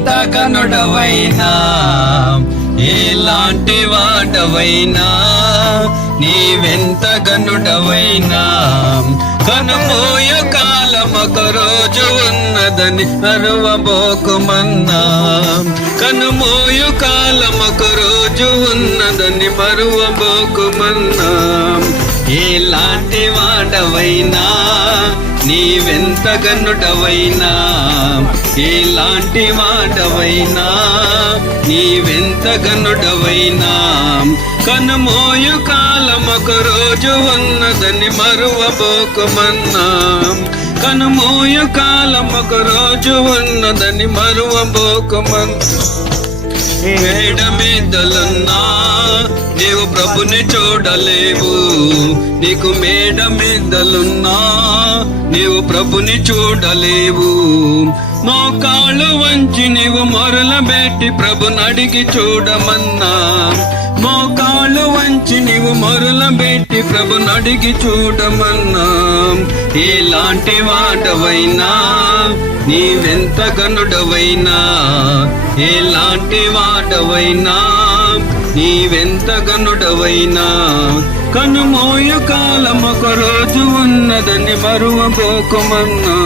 నీవెంత గనుడవైనా, ఎలాంటి వాడవైనా, నీవెంత గనుడవైనా, కనుమూయ కాలమొక రోజు ఉన్నదని మరువబోకుమన్నా, కనుమూయ కాలమొక రోజు ఉన్నదని మరువబోకుమన్నా. ఎలాంటి వాడవైనా, నీవెంత గనుడవైనా, ఎలాంటి వాడవైనా, నీవెంత గనుడవైనా, కనుమూయ కాలమొక రోజు ఉన్నదని మరువబోకుమన్నా, కనుమూయ కాలమొక రోజు ఉన్నదని మరువబోకుమన్నా. మేడ మీదలున్నా నీవు ప్రభుని చూడలేవు, నీకు మేడ మీదలున్నా నీవు ప్రభుని చూడలేవు. మోకాళ్ళు వంచి నీవు మొరలబెట్టి ప్రభుని అడిగి చూడమన్నా, మోకాళ్ళు వంచి నీవు మొరలబెట్టి ప్రభుని అడిగి చూడమన్నా. ఎలాంటి వాడవైనా, నీవెంత గనుడవైనా, ఎలాంటి వాడవైనా, నీవెంత గనుడవైనా, కనుమూయ కాలమొక రోజు ఉన్నదని మరువబోకుమన్నా,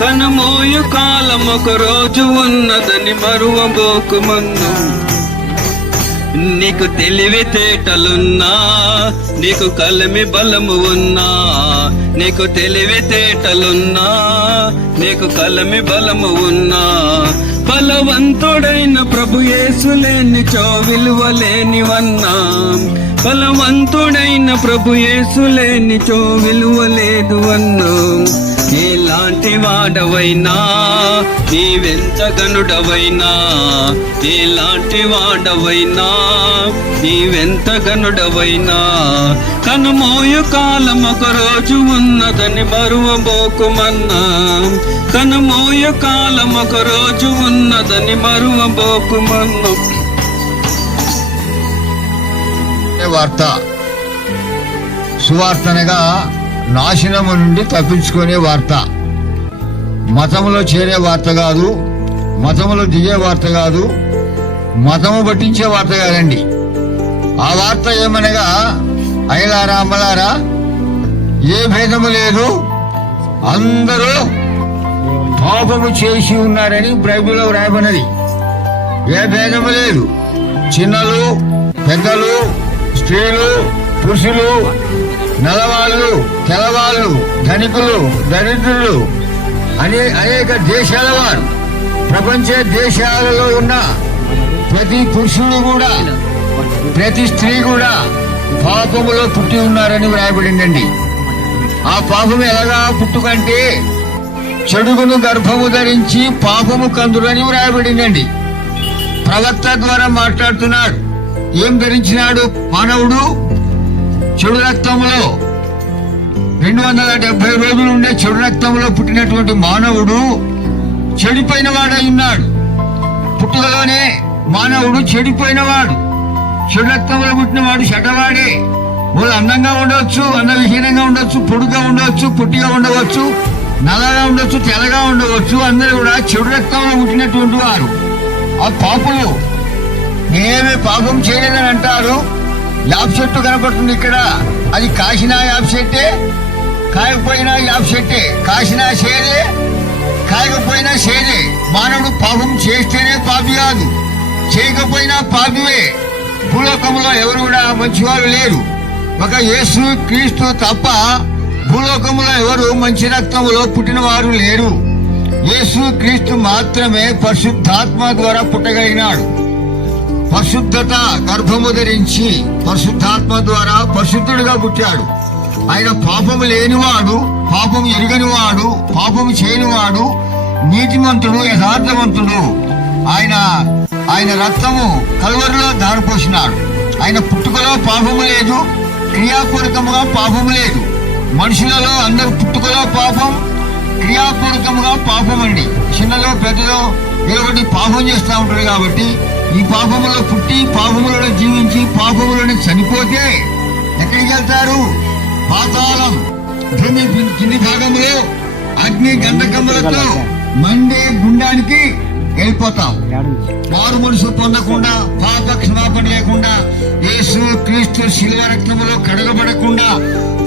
కనుమూయ కాలమొక రోజు ఉన్నదని మరువబోకుమన్నా. నీకు తెలివితేటలున్నా, నీకు కలిమి బలము ఉన్నా, నీకు తెలివితేటలున్నా, నీకు కలిమి బలము ఉన్నా, బలవంతుడైన ప్రభు యేసు లేనిచో విలువలేనివన్నా, బలవంతుడైన ప్రభు యేసు లేనిచో విలువలేదు అన్నా. ఎలాంటి వాడవైనా, నీవెంత గనుడవైనా, ఎలాంటి వాడవైనా, నీవెంత గనుడవైనా, కనుమూయ కాలమొక రోజు ఉన్నదని మరువబోకుమన్నా, కనుమూయ కాలమొక రోజు ఉన్నదని మరువబోకుమన్నా. వార్త సువార్తనగా నాశనము నుండి తప్పించుకునే వార్త, మతములో చేరే వార్త కాదు, మతములో దిగే వార్త కాదు, మతము పట్టించే వార్త కాదండి. ఆ వార్త ఏమనగా, అయ్యలారా అమ్మలారా, ఏ భేదము లేదు, అందరూ పాపము చేసి ఉన్నారని బైబిల్లో వ్రాయబడినది. ఏ భేదము లేదు, చిన్నలు పెద్దలు, స్త్రీలు పురుషులు, నల్లవాళ్ళు తెల్లవాళ్ళు, ధనికులు దరిద్రులు, అనేక దేశాల వారు, ప్రపంచ దేశాలలో ఉన్న ప్రతి పురుషుడు కూడా ప్రతి స్త్రీ కూడా పాపములో పుట్టి ఉన్నారని వ్రాయబడిందండి. ఆ పాపము ఎలాగా పుట్టుకంటే చెడుగును గర్భము ధరించి పాపము కందురని వ్రాయబడిందండి. ప్రవక్త ద్వారా మాట్లాడుతున్నాడు. ఏం ధరించినాడు మానవుడు? చెడు రక్తంలో 270 రోజులు ఉండే చెడు రక్తంలో పుట్టినటువంటి మానవుడు చెడిపోయిన వాడై ఉన్నాడు. పుట్టుకలోనే మానవుడు చెడిపోయినవాడు, చెడు రక్తంలో పుట్టినవాడు చెడ్డవాడే. వాళ్ళు అందంగా ఉండవచ్చు, అందవిహీనంగా ఉండొచ్చు, పొడుగా ఉండవచ్చు, పొట్టిగా ఉండవచ్చు, నల్లగా ఉండొచ్చు, తెల్లగా ఉండవచ్చు. అందరూ కూడా చెడు రక్తంలో పుట్టినటువంటి వారు. ఆ పాపులు నేనేమి పాపం చేయలేదని అంటారు. యాప్ చెట్టు కనపడుతుంది ఇక్కడ, అది కాసినా యాప్ చెట్టే, కాయకపోయినా యాప్ చెట్టే. కాసినా సేదే, కాయకపోయినా సేదే. మానవుడు పాపం చేస్తేనే పాపి కాదు, చేయకపోయినా పాపివే. భూలోకంలో ఎవరు కూడా మంచివారు లేరు. ఒక యేసు క్రీస్తు తప్ప భూలోకంలో ఎవరు మంచి రక్తంలో పుట్టిన వారు లేరు. యేసు క్రీస్తు మాత్రమే పరిశుద్ధాత్మ ద్వారా పుట్టగలిగినాడు. పరిశుద్ధత గర్భము ధరించి పరిశుద్ధాత్మ ద్వారా పరిశుద్ధుడిగా పుట్టాడు. ఆయన పాపము లేనివాడు, పాపము ఎరుగనివాడు, పాపము చేయనివాడు, నీతిమంతుడు, యథార్థవంతుడు. ఆయన రక్తము కల్వరిలో దారిపోసినాడు. ఆయన పుట్టుకలో పాపము లేదు, క్రియాపూర్వకముగా పాపము లేదు. మనుషులలో అందరు పుట్టుకలో పాపం, క్రియాపూర్వకముగా పాపం అండి. చిన్నలో పెద్దలో ఏదొకటి పాపం చేస్తూ ఉంటారు. కాబట్టి ఈ పాపములో పుట్టి పాపములను జీవించి పాపములను చనిపోతే ఎక్కడికి వెళ్తారు? పాతాళం, భూమి కింది భాగంలో అగ్ని గంధకములతో మండే గుండానికి వెళ్ళిపోతావు. మారు మనసు పొందకుండా, పాప క్షమాపణ లేకుండా, యేసు క్రీస్తు శిలువ రక్తములో కడగబడకుండా,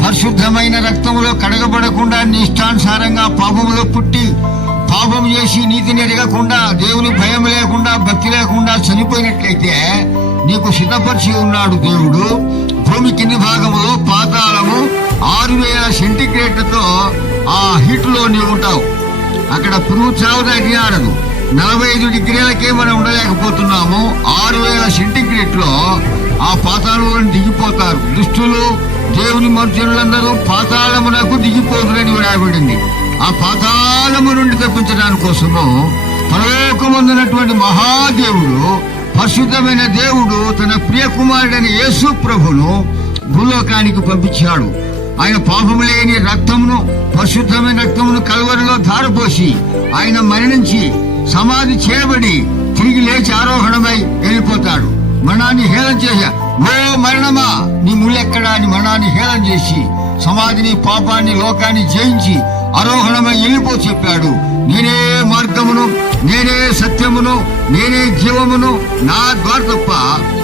పరిశుద్ధమైన రక్తములో కడగబడకుండా, నీ ఇష్టానుసారంగా పాపములో పుట్టి పాపం చేసి నీతిని ఎరగకుండా, దేవుని భయం లేకుండా, భక్తి లేకుండా చనిపోయినట్లయితే నీకు సిద్ధపరిచి ఉన్నాడు దేవుడు. భూమి కింది భాగములో పాతాళము 6000 సెంటిగ్రేడ్లతో ఆ హీట్ లో నీవు ఉంటావు. అక్కడ పురుగు చావు ఆడదు. 45 డిగ్రీలకే మనం ఉండలేకపోతున్నాము. 6000 సెంటిగ్రేడ్ లో ఆ పాతాళంలో దిగిపోతారు. దుష్టులు, దేవుని మనుషులందరూ పాతాళమునకు దిగిపోదురని వ్రాయబడింది. ఆ పాతాళము నుండి తప్పించడానికి కోసము పరలోకమందున్నటువంటి మహాదేవుడు, పరిశుద్ధమైన దేవుడు తన ప్రియ కుమారుడైన యేసు ప్రభును భూలోకానికి పంపించాడు. ఆయన పాపము లేని రక్తమును, పరిశుద్ధమైన రక్తమును కల్వరిలో ధారపోసి ఆయన మరణించి సమాధి చేయబడి తిరిగి లేచి ఆరోహణమై వెళ్ళిపోతాడు. మరణాన్ని హేళన చేశా, ఓ మరణమా నీ ముళ్ళెక్కడా అని మరణాన్ని హేళన చేసి సమాధిని, పాపాన్ని, లోకాన్ని జయించి ఆరోహణమై వెళ్ళిపో చెప్పాడు. నేనే మార్గమును, నేనే సత్యమును, నేనే జీవమును, నా ద్వారా తప్ప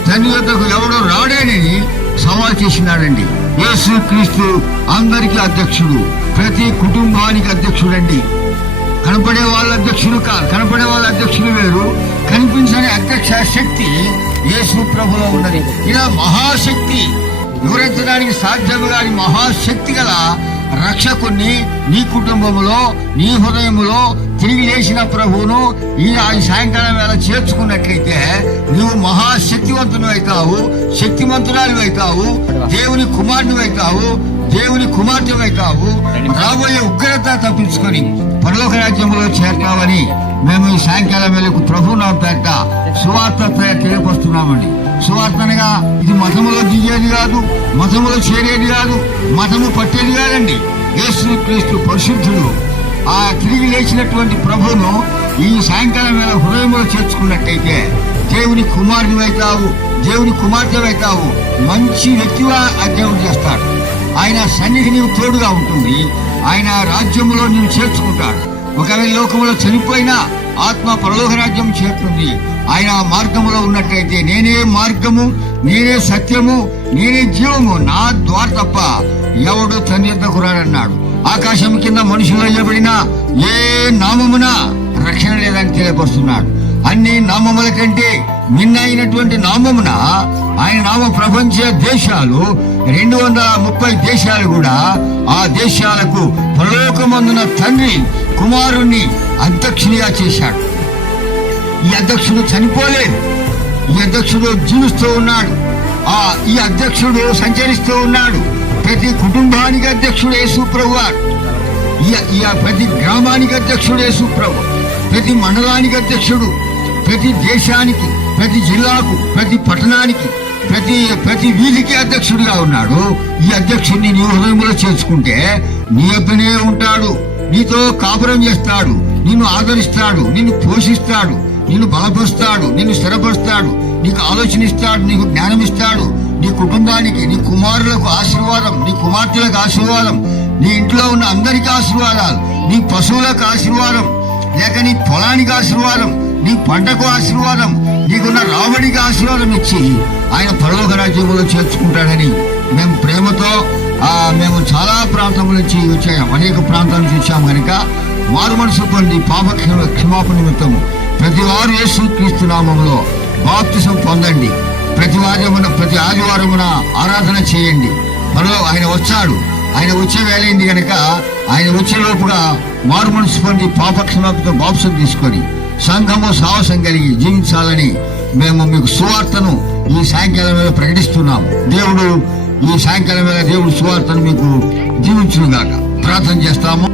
తండ్రి యొద్దకు ఎవడో రాడేనని సవాల్ చేసినాడండి. యేసు క్రీస్తు అందరికీ అధ్యక్షుడు, ప్రతి కుటుంబానికి అధ్యక్షుడండి. కనపడే వాళ్ళ అధ్యక్షులు కాదు, కనపడే వాళ్ళ అధ్యక్షులు వేరు. కనిపించని అధ్యక్ష శక్తి యేసు ప్రభులో ఉన్నది. ఇలా మహాశక్తి, వివరించడానికి సాధ్యము కాని మహాశక్తి గల రక్షకుణ్ణి నీ కుటుంబములో, నీ హృదయములో తిరిగి లేచిన ప్రభువును ఈ సాయంకాలం వేళ చేర్చుకున్నట్లయితే నువ్వు మహాశక్తివంతుడు అవుతావు, శక్తిమంతురాలు అవుతావు, దేవుని కుమారుడు అవుతావు, దేవుని కుమార్తె అవుతావు. రాబోయే ఉగ్రత తప్పించుకొని పరలోక రాజ్యంలో చేరతావని మేము ఈ సాయంకాలం వేళకు ప్రభు నా పేట సువార్త తెలియపరుస్తున్నామండి. సువార్త అనగా ఇది మతములో దిగేది కాదు, మతములో చేరేది కాదు, మతము పట్టేది కాదండి. యేసు క్రీస్తు పరిశుద్ధుడు, ఆ తిరిగి లేచినటువంటి ప్రభువును ఈ సాయంకాలం వేళ హృదయంలో చేర్చుకున్నట్టయితే దేవుని కుమారుని అవుతావు, దేవుని కుమార్తె అవుతావు, మంచి వ్యక్తిగా దేవుడు చేస్తాడు. ఆయన సన్నిధి నీవు తోడుగా ఉంటుంది. ఆయన రాజ్యంలో నీవు చేర్చుకుంటాడు. ఒకవేళ లోకంలో చనిపోయినా ఆత్మ పరలోక రాజ్యం చేరుతుంది. ఆయన మార్గములో ఉన్నట్లయితే నేనే మార్గము, నేనే సత్యము, నేనే జీవము, నా ద్వారా తప్ప ఎవడు తండ్రి యొద్దకు రాడన్నాడు. ఆకాశం కింద మనుషులు ఇవ్వబడిన ఏ నామమున రక్షణ లేదని తెలియపరుస్తున్నాడు. అన్ని నామముల కంటే మిన్నైనటువంటి నామమున ఆయన నామ ప్రపంచ దేశాలు 230 దేశాలు కూడా ఆ దేశాలకు పరలోకమందున తండ్రి కుమారుణ్ణి అధ్యక్షునిగా చేశాడు. ఈ అధ్యక్షుడు చనిపోలేదు, ఈ అధ్యక్షుడు జీవిస్తూ ఉన్నాడు. ఈ అధ్యక్షుడు సంచరిస్తూ ఉన్నాడు. ప్రతి కుటుంబానికి అధ్యక్షుడు యేసు ప్రభువారు, ప్రతి గ్రామానికి అధ్యక్షుడు యేసు ప్రభు, ప్రతి మండలానికి అధ్యక్షుడు, ప్రతి దేశానికి, ప్రతి జిల్లాకు, ప్రతి పట్టణానికి, ప్రతి వీధికి అధ్యక్షుడిగా ఉన్నాడు. ఈ అధ్యక్షుడిని నీ హృదయంలో చేర్చుకుంటే నీ యొద్దనే ఉంటాడు, నీతో కాపురం చేస్తాడు, నిన్ను ఆదరిస్తాడు, నిన్ను పోషిస్తాడు, నిన్ను బలపరుస్తాడు, నిన్ను స్థిరపరుస్తాడు, నీకు ఆలోచన ఇస్తాడు, నీకు జ్ఞానం ఇస్తాడు. నీ కుటుంబానికి, నీ కుమారులకు ఆశీర్వాదం, నీ కుమార్తెలకు ఆశీర్వాదం, నీ ఇంట్లో ఉన్న అందరికీ ఆశీర్వాదాలు, నీ పశువులకు ఆశీర్వాదం, లేక నీ పొలానికి ఆశీర్వాదం, నీ పంటకు ఆశీర్వాదం, నీకున్న రాబడికి ఆశీర్వాదం ఇచ్చి ఆయన పరలోక రాజ్యంలో చేర్చుకుంటాడని మేము ప్రేమతో మేము చాలా ప్రాంతం నుంచి వచ్చాము, అనేక ప్రాంతాల నుంచి వచ్చాము కనుక మారు మనసు పొంది పాప క్షమాపణ నిమిత్తము ప్రతి వారు యేసు క్రీస్తు నామములో బాప్తిసం పొందండి. ప్రతి ఆదివారమున ఆరాధన చేయండి. ఆయన వచ్చాడు, ఆయన వచ్చే వేలైంది కనుక ఆయన వచ్చే లోపుగా మారు మనసు పొంది పాప క్షమాపణతో బాప్తిసం తీసుకొని సంఘము సాహసం కలిగి జీవించాలని మేము మీకు సువార్తను ఈ సాయంకాలం వేళ ప్రకటిస్తున్నాం. దేవుడు ఈ సాయంకాలం వేళ దేవుడు సువార్తను మీకు జీవించును గాక. ప్రార్థన చేస్తాము.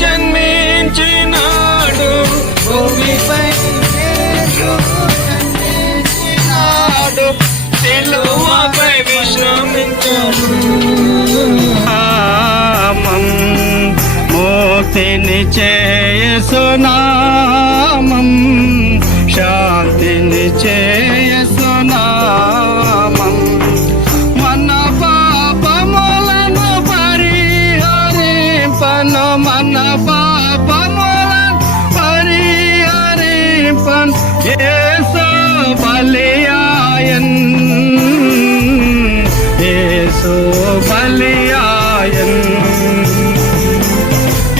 జన్మించినాడు విశ్రమించును. నామం మోక్తిని యేసునామం, శాంతిని యేసునామం. మన పాపములను పరిహరింపను, మన పాపములను పరిహరింపను. యేసు బలియాయన్, యేసు బలియాయన్,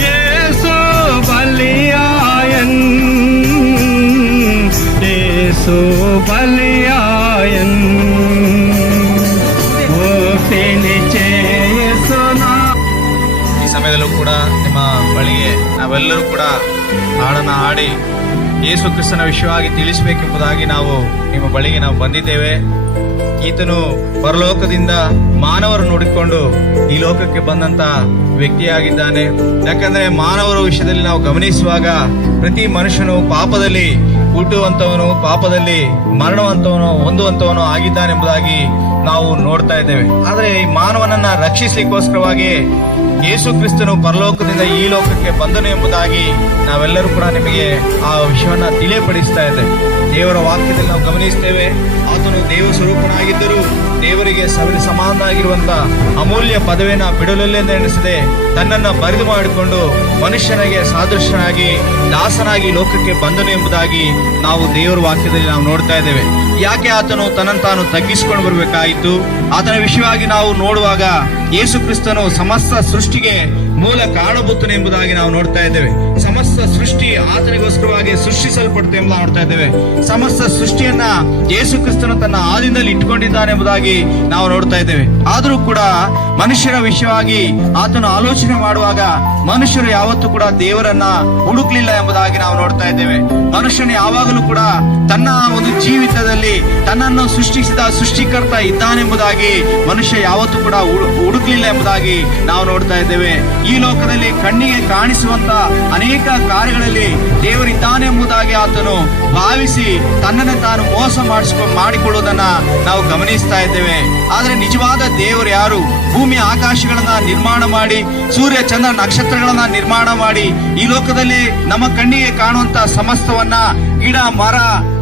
యేసు బలియాయన్, యేసు బలియాయన్. మోక్తిని యేసునా. ಈ ಸಮಯದಲ್ಲೂ ಕೂಡ ನಿಮ್ಮ ಬಳಿಗೆ ನಾವೆಲ್ಲರೂ ಕೂಡ ಹಾಡನ್ನು ಹಾಡಿ ಯೇಸು ಕ್ರಿಸ್ತನ ವಿಷಯವಾಗಿ ತಿಳಿಸಬೇಕೆಂಬುದಾಗಿ ನಾವು ನಿಮ್ಮ ಬಳಿಗೆ ನಾವು ಬಂದಿದ್ದೇವೆ. ಈತನು ಪರಲೋಕದಿಂದ ಮಾನವರು ನೋಡಿಕೊಂಡು ಈ ಲೋಕಕ್ಕೆ ಬಂದಂತ ವ್ಯಕ್ತಿಯಾಗಿದ್ದಾನೆ. ಯಾಕಂದ್ರೆ ಮಾನವರ ವಿಷಯದಲ್ಲಿ ನಾವು ಗಮನಿಸುವಾಗ ಪ್ರತಿ ಮನುಷ್ಯನು ಪಾಪದಲ್ಲಿ ಹುಟ್ಟುವಂತವನು, ಪಾಪದಲ್ಲಿ ಮರಣವಂತವನು, ಹೊಂದುವಂತವನು ಆಗಿದ್ದಾನೆಂಬುದಾಗಿ ನಾವು ನೋಡ್ತಾ ಇದ್ದೇವೆ. ಆದರೆ ಈ ಮಾನವನನ್ನ ರಕ್ಷಿಸಲಿಕ್ಕೋಸ್ಕರವಾಗಿ ಯೇಸು ಕ್ರಿಸ್ತನು ಪರಲೋಕದಿಂದ ಈ ಲೋಕಕ್ಕೆ ಬಂದನು ಎಂಬುದಾಗಿ ನಾವೆಲ್ಲರೂ ಕೂಡ ನಿಮಗೆ ಆ ವಿಷಯವನ್ನ ತಿಳಿಯಪಡಿಸ್ತಾ ಇದ್ದೇವೆ. ದೇವರ ವಾಕ್ಯದಲ್ಲಿ ನಾವು ಗಮನಿಸ್ತೇವೆ, ಆತನು ದೇವ ಸ್ವರೂಪನಾಗಿದ್ದರೂ ದೇವರಿಗೆ ಸಮಾನವಾಗಿರುವಂತ ಅಮೂಲ್ಯ ಪದವಿಯನ್ನು ಬಿಡಲಲ್ಲೆಂದು ಎಣಿಸದೆ ತನ್ನನ್ನು ಬರಿದು ಮಾಡಿಕೊಂಡು ಮನುಷ್ಯನಿಗೆ ಸಾದೃಶ್ಯನಾಗಿ ದಾಸನಾಗಿ ಲೋಕಕ್ಕೆ ಬಂದನು ಎಂಬುದಾಗಿ ನಾವು ದೇವರ ವಾಕ್ಯದಲ್ಲಿ ನಾವು ನೋಡ್ತಾ ಇದ್ದೇವೆ. ಯಾಕೆ ಆತನು ತನ್ನನ್ನು ತಾನು ತಗ್ಗಿಸಿಕೊಂಡು ಬರಬೇಕಾಯಿತು? ಆತನ ವಿಷಯವಾಗಿ ನಾವು ನೋಡುವಾಗ ಯೇಸು ಕ್ರಿಸ್ತನು ಸಮಸ್ತ ಸೃಷ್ಟಿಗೆ ಮೂಲ ಕಾರಣಭೂತನು ಎಂಬುದಾಗಿ ನಾವು ನೋಡ್ತಾ ಇದ್ದೇವೆ. ಸಮಸ್ತ ಸೃಷ್ಟಿ ಆತನಿಗೋಸ್ಕರವಾಗಿ ಸೃಷ್ಟಿಸಲ್ಪಡುತ್ತೆ ಎಂಬುದು ನೋಡ್ತಾ ಇದ್ದೇವೆ. ಸಮಸ್ತ ಸೃಷ್ಟಿಯನ್ನ ಯೇಸು ಕ್ರಿಸ್ತನು ತನ್ನ ಆದಿನಲ್ಲಿ ಇಟ್ಕೊಂಡಿದ್ದಾನೆ ಎಂಬುದಾಗಿ ನಾವು ನೋಡ್ತಾ ಇದ್ದೇವೆ. ಆದರೂ ಕೂಡ ಮನುಷ್ಯರ ವಿಷಯವಾಗಿ ಆತನು ಆಲೋಚನೆ ಮಾಡುವಾಗ ಮನುಷ್ಯರು ಯಾವತ್ತೂ ಕೂಡ ದೇವರನ್ನ ಹುಡುಕ್ಲಿಲ್ಲ ಎಂಬುದಾಗಿ ನಾವು ನೋಡ್ತಾ ಇದ್ದೇವೆ. ಮನುಷ್ಯನು ಯಾವಾಗಲೂ ಕೂಡ ತನ್ನ ಒಂದು ಜೀವಿತದಲ್ಲಿ ತನ್ನನ್ನು ಸೃಷ್ಟಿಸಿದ ಸೃಷ್ಟಿಕರ್ತ ಇದ್ದಾನೆಂಬುದಾಗಿ ಮನುಷ್ಯ ಯಾವತ್ತೂ ಕೂಡ ಹುಡುಕ್ಲಿಲ್ಲ ಎಂಬುದಾಗಿ ನಾವು ನೋಡ್ತಾ ಇದ್ದೇವೆ. ಈ ಲೋಕದಲ್ಲಿ ಕಣ್ಣಿಗೆ ಕಾಣಿಸುವಂತ ಅನೇಕ ಕಾರ್ಯಗಳಲ್ಲಿ ದೇವರಿದ್ದಾನೆ ಎಂಬುದಾಗಿ ಆತನು ಭಾವಿಸಿ ತನ್ನನ್ನು ತಾನು ಮೋಸ ಮಾಡಿಕೊಳ್ಳುವುದನ್ನ ನಾವು ಗಮನಿಸ್ತಾ ಇದ್ದೇವೆ. ಆದರೆ ನಿಜವಾದ ದೇವರು ಯಾರು? ಭೂಮಿ ಆಕಾಶಗಳನ್ನ ನಿರ್ಮಾಣ ಮಾಡಿ, ಸೂರ್ಯ ಚಂದ್ರ ನಕ್ಷತ್ರಗಳನ್ನ ನಿರ್ಮಾಣ ಮಾಡಿ, ಈ ಲೋಕದಲ್ಲಿ ನಮ್ಮ ಕಣ್ಣಿಗೆ ಕಾಣುವಂತ ಸಮಸ್ತವನ್ನ, ಗಿಡ ಮರ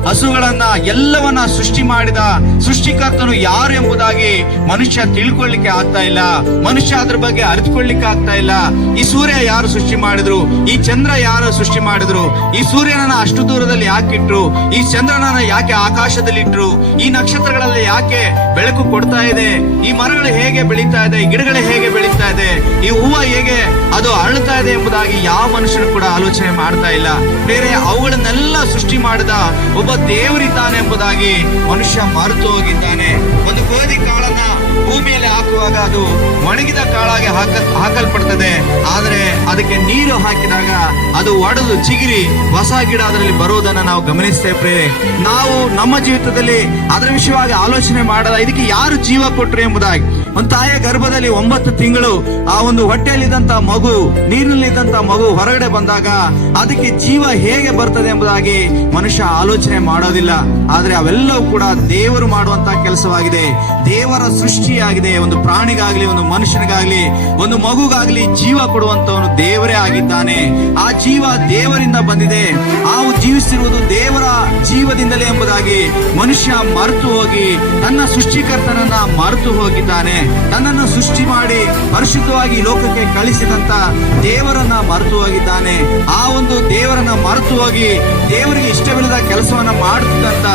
ಹಸುಗಳನ್ನ ಎಲ್ಲವನ್ನ ಸೃಷ್ಟಿ ಮಾಡಿದ ಸೃಷ್ಟಿಕರ್ತನು ಯಾರು ಎಂಬುದಾಗಿ ಮನುಷ್ಯ ತಿಳ್ಕೊಳ್ಳಿಕ್ಕೆ ಆಗ್ತಾ ಇಲ್ಲ. ಮನುಷ್ಯ ಅದ್ರ ಬಗ್ಗೆ ಅರಿತುಕೊಳ್ಳಿಕ್ಕೆ ಆಗ್ತಾ ಇಲ್ಲ. ಈ ಸೂರ್ಯ ಯಾರು ಸೃಷ್ಟಿ ಮಾಡಿದ್ರು? ಈ ಚಂದ್ರ ಯಾರು ಸೃಷ್ಟಿ ಮಾಡಿದ್ರು? ಈ ಸೂರ್ಯನನ್ನ ಅಷ್ಟು ದೂರದಲ್ಲಿ ಯಾಕೆ ಇಟ್ರು? ಈ ಚಂದ್ರನನ್ನ ಯಾಕೆ ಆಕಾಶದಲ್ಲಿ ಇಟ್ರು? ಈ ನಕ್ಷತ್ರಗಳಲ್ಲಿ ಯಾಕೆ ಬೆಳಕು ಕೊಡ್ತಾ ಇದೆ? ಈ ಮರಗಳು ಹೇಗೆ ಬೆಳೀತಾ ಇದೆ? ಈ ಗಿಡಗಳು ಹೇಗೆ ಬೆಳೀತಾ ಇದೆ? ಈ ಹೂವು ಹೇಗೆ ಅದು ಅರಳುತ್ತಾ ಇದೆ ಎಂಬುದಾಗಿ ಯಾವ ಮನುಷ್ಯನು ಕೂಡ ಆಲೋಚನೆ ಮಾಡ್ತಾ ಇಲ್ಲ. ಬೇರೆ ಅವುಗಳನ್ನೆಲ್ಲ ಸೃಷ್ಟಿ ಮಾಡಿದ ಒಬ್ಬ ದೇವರಿದ್ದಾನೆ ಎಂಬುದಾಗಿ ಮನುಷ್ಯ ಮರೆತು ಹೋಗಿದ್ದಾನೆ. ಒಂದು ಗೋಧಿ ಕಾಳನ್ನ ಭೂಮಿಯಲ್ಲಿ ಹಾಕುವಾಗ ಅದು ಒಣಗಿದ ಕಾಳಾಗಿ ಹಾಕಲ್ಪಡ್ತದೆ. ಆದರೆ ಅದಕ್ಕೆ ನೀರು ಹಾಕಿದಾಗ ಅದು ಒಡೆದು ಚಿಗಿರಿ ಹೊಸ ಗಿಡ ಅದರಲ್ಲಿ ಬರುವುದನ್ನ ನಾವು ಗಮನಿಸ್ತೇವೆ. ನಾವು ನಮ್ಮ ಜೀವಿತದಲ್ಲಿ ಅದರ ವಿಷಯವಾಗಿ ಆಲೋಚನೆ ಮಾಡದ ಇದಕ್ಕೆ ಯಾರು ಜೀವ ಕೊಟ್ಟರು ಎಂಬುದಾಗಿ. ಒಂದು ತಾಯಿಯ ಗರ್ಭದಲ್ಲಿ 9 ತಿಂಗಳು ಆ ಒಂದು ಹೊಟ್ಟೆಯಲ್ಲಿದ್ದಂತ ಮಗು, ನೀರಿನಲ್ಲಿದ್ದಂತ ಮಗು ಹೊರಗಡೆ ಬಂದಾಗ ಅದಕ್ಕೆ ಜೀವ ಹೇಗೆ ಬರ್ತದೆ ಎಂಬುದಾಗಿ ಮನುಷ್ಯ ಆಲೋಚನೆ ಮಾಡೋದಿಲ್ಲ. ಆದ್ರೆ ಅವೆಲ್ಲವೂ ಕೂಡ ದೇವರು ಮಾಡುವಂತ ಕೆಲಸವಾಗಿದೆ. ದೇವರ ಸೃಷ್ಟಿಯಾಗಿದೆ. ಒಂದು ಪ್ರಾಣಿಗಾಗ್ಲಿ, ಒಂದು ಮನುಷ್ಯನಿಗಾಗ್ಲಿ, ಒಂದು ಮಗುಗಾಗ್ಲಿ ಜೀವ ಕೊಡುವಂತವನು ದೇವರೇ ಆಗಿದ್ದಾನೆ. ಆ ಜೀವ ದೇವರಿಂದ ಬಂದಿದೆ. ನಾವು ಜೀವಿಸಿರುವುದು ದೇವರ ಜೀವದಿಂದಲೇ ಎಂಬುದಾಗಿ ಮನುಷ್ಯ ಮರೆತು ಹೋಗಿ ತನ್ನ ಸೃಷ್ಟಿಕರ್ತನನ್ನ ಮರೆತು ಹೋಗಿದ್ದಾನೆ. ತನ್ನನ್ನು ಸೃಷ್ಟಿ ಮಾಡಿ ಪರಿಶುದ್ಧವಾಗಿ ಲೋಕಕ್ಕೆ ಕಳಿಸಿದಂತ ದೇವರನ್ನ ಮರೆತು ಹೋಗಿದ್ದಾನೆ. ಆ ಒಂದು ದೇವರನ್ನ ಮರೆತು ಹೋಗಿ ದೇವರಿಗೆ ಇಷ್ಟವಿಲ್ಲದ ಕೆಲಸವನ್ನ ಮಾಡುತ್ತಿದ್ದಂತ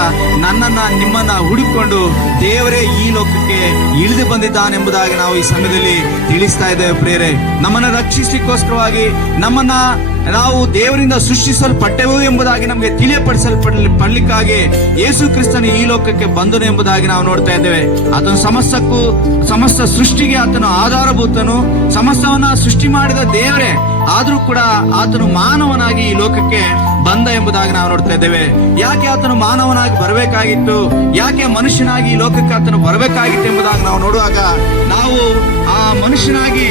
ನನ್ನನ್ನ ನಿಮ್ಮನ್ನ ಹುಡುಕೊಂಡು ದೇವರೇ ಈ ಲೋಕಕ್ಕೆ ಇಳಿದು ಬಂದಿದ್ದಾನೆಂಬುದಾಗಿ ನಾವು ಈ ಸಮಯದಲ್ಲಿ ತಿಳಿಸ್ತಾ ಇದ್ದೇವೆ. ಪ್ರಿಯರೇ, ನಮ್ಮನ್ನ ರಕ್ಷಿಸಲಿಕ್ಕೋಸ್ಕರವಾಗಿ ನಮ್ಮನ್ನ ನಾವು ದೇವರಿಂದ ಸೃಷ್ಟಿಸಲ್ಪಟ್ಟೆವು ಎಂಬುದಾಗಿ ನಮಗೆ ತಿಳಿಯಪಡಿಸಲ್ಪಡಲಿಕ್ಕಾಗಿ ಯೇಸು ಕ್ರಿಸ್ತನು ಈ ಲೋಕಕ್ಕೆ ಬಂದನು ಎಂಬುದಾಗಿ ನಾವು ನೋಡ್ತಾ ಇದ್ದೇವೆ. ಆತನು ಸಮಸ್ತ ಸೃಷ್ಟಿಗೆ ಆತನು ಆಧಾರಭೂತನು, ಸಮಸ್ತವನ್ನ ಸೃಷ್ಟಿ ಮಾಡಿದ ದೇವರೇ. ಆದ್ರೂ ಕೂಡ ಆತನು ಮಾನವನಾಗಿ ಈ ಲೋಕಕ್ಕೆ ಬಂದ ಎಂಬುದಾಗಿ ನಾವು ನೋಡ್ತಾ ಇದ್ದೇವೆ. ಯಾಕೆ ಆತನು ಮಾನವನಾಗಿ ಬರಬೇಕಾಗಿತ್ತು? ಯಾಕೆ ಮನುಷ್ಯನಾಗಿ ಈ ಲೋಕಕ್ಕೆ ಆತನು ಬರಬೇಕಾಗಿತ್ತು ಎಂಬುದಾಗಿ ನಾವು ನೋಡುವಾಗ ನಾವು ಮನುಷ್ಯರಾಗಿ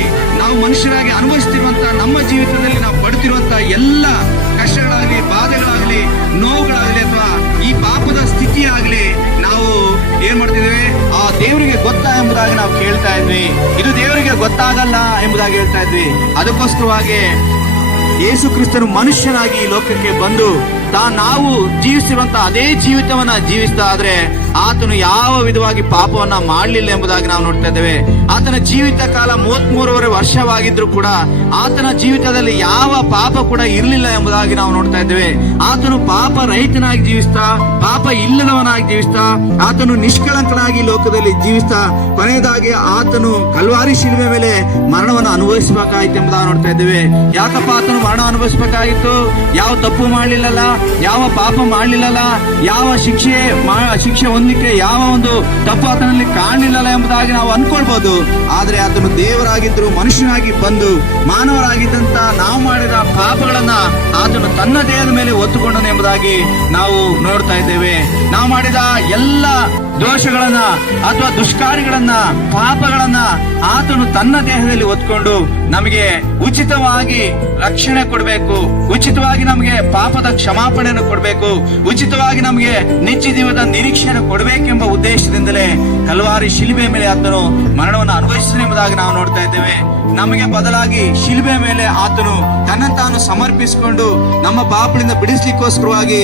ಅನುಭವಿಸ್ತಿರುವಂತ ನಮ್ಮ ಜೀವಿತದಲ್ಲಿ ನಾವು ಪಡ್ತಿರುವಂತ ಎಲ್ಲ ಕಷ್ಟಗಳಾಗ್ಲಿ, ಬಾಧೆಗಳಾಗ್ಲಿ, ನೋವುಗಳಾಗ್ಲಿ ಅಥವಾ ಈ ಪಾಪದ ಸ್ಥಿತಿಯಾಗ್ಲಿ ನಾವು ಏನ್ ಮಾಡ್ತಿದ್ದೇವೆ? ಆ ದೇವರಿಗೆ ಗೊತ್ತಾ ಎಂಬುದಾಗಿ ನಾವು ಕೇಳ್ತಾ ಇದ್ವಿ. ಇದು ದೇವರಿಗೆ ಗೊತ್ತಾಗಲ್ಲ ಎಂಬುದಾಗಿ ಹೇಳ್ತಾ ಇದ್ವಿ. ಅದಕ್ಕೋಸ್ಕರವಾಗಿ ಯೇಸು ಕ್ರಿಸ್ತನು ಮನುಷ್ಯನಾಗಿ ಈ ಲೋಕಕ್ಕೆ ಬಂದು ನಾವು ಜೀವಿಸಿರುವಂತ ಅದೇ ಜೀವಿತವನ್ನ ಜೀವಿಸ್ತಾ ಆದ್ರೆ ಆತನು ಯಾವ ವಿಧವಾಗಿ ಪಾಪವನ್ನ ಮಾಡಲಿಲ್ಲ ಎಂಬುದಾಗಿ ನಾವು ನೋಡ್ತಾ ಇದ್ದೇವೆ. ಆತನ ಜೀವಿತ ಕಾಲ 33 ವರ್ಷವಾಗಿದ್ರು ಕೂಡ ಆತನ ಜೀವಿತದಲ್ಲಿ ಯಾವ ಪಾಪ ಕೂಡ ಇರಲಿಲ್ಲ ಎಂಬುದಾಗಿ ನಾವು ನೋಡ್ತಾ ಇದ್ದೇವೆ. ಆತನು ಪಾಪ ರಹಿತನಾಗಿ ಜೀವಿಸ್ತಾ, ಪಾಪ ಇಲ್ಲದವನಾಗಿ ಜೀವಿಸ್ತಾ, ಆತನು ನಿಷ್ಕಳಂಕನಾಗಿ ಲೋಕದಲ್ಲಿ ಜೀವಿಸ್ತಾ ಕೊನೆಯದಾಗಿ ಆತನು ಕಲ್ವಾರಿ ಶಿಲುಬೆ ಮೇಲೆ ಮರಣವನ್ನು ಅನುಭವಿಸಬೇಕಾಗಿತ್ತು ಎಂಬುದಾಗಿ ನೋಡ್ತಾ ಇದ್ದೇವೆ. ಯಾಕಪ್ಪ ಆತನು ಮರಣ ಅನುಭವಿಸಬೇಕಾಗಿತ್ತು? ಯಾವ ತಪ್ಪು ಮಾಡಲಿಲ್ಲಲ್ಲ, ಯಾವ ಪಾಪ ಮಾಡಲಿಲ್ಲಲ್ಲ, ಯಾವ ಶಿಕ್ಷೆ ಹೊಂದಲಿಕ್ಕೆ ಯಾವ ಒಂದು ತಪ್ಪು ಆತನಲ್ಲಿ ಕಾಣಲಿಲ್ಲಲ್ಲ ಎಂಬುದಾಗಿ ನಾವು ಅನ್ಕೊಳ್ಬಹುದು. ಆದ್ರೆ ಆತನು ದೇವರಾಗಿದ್ರು ಮನುಷ್ಯನಾಗಿ ಬಂದು ಮಾನವರಾಗಿದ್ದಂತ ನಾವು ಮಾಡಿದ ಪಾಪಗಳನ್ನ ಆತನು ತನ್ನ ದೇಹದ ಮೇಲೆ ಒತ್ತುಕೊಂಡನು ಎಂಬುದಾಗಿ ನಾವು ನೋಡ್ತಾ ಇದ್ದೇವೆ. ನಾವು ಮಾಡಿದ ಎಲ್ಲ ದೋಷಗಳನ್ನ ಅಥವಾ ದುಷ್ಕಾರ್ಯಗಳನ್ನ ಪಾಪಗಳನ್ನ ಆತನು ತನ್ನ ದೇಹದಲ್ಲಿ ಹೊತ್ಕೊಂಡು ನಮಗೆ ಉಚಿತವಾಗಿ ರಕ್ಷಣೆ ಕೊಡಬೇಕು, ಉಚಿತವಾಗಿ ನಮಗೆ ಪಾಪದ ಕ್ಷಮಾಪಣೆಯನ್ನು ಕೊಡಬೇಕು, ಉಚಿತವಾಗಿ ನಮಗೆ ನಿತ್ಯ ಜೀವದ ನಿರೀಕ್ಷೆಯನ್ನು ಕೊಡಬೇಕೆಂಬ ಉದ್ದೇಶದಿಂದಲೇ ಕಲ್ವಾರಿ ಶಿಲುಬೆ ಮೇಲೆ ಆತನು ಮರಣವನ್ನು ಅನುಭವಿಸಿದ ಎಂಬುದಾಗಿ ನಾವು ನೋಡ್ತಾ ಇದ್ದೇವೆ. ನಮಗೆ ಬದಲಾಗಿ ಶಿಲುಬೆ ಮೇಲೆ ಆತನು ತನ್ನ ತಾನು ಸಮರ್ಪಿಸಿಕೊಂಡು ನಮ್ಮ ಪಾಪಗಳಿಂದ ಬಿಡಿಸ್ಲಿಕ್ಕೋಸ್ಕರವಾಗಿ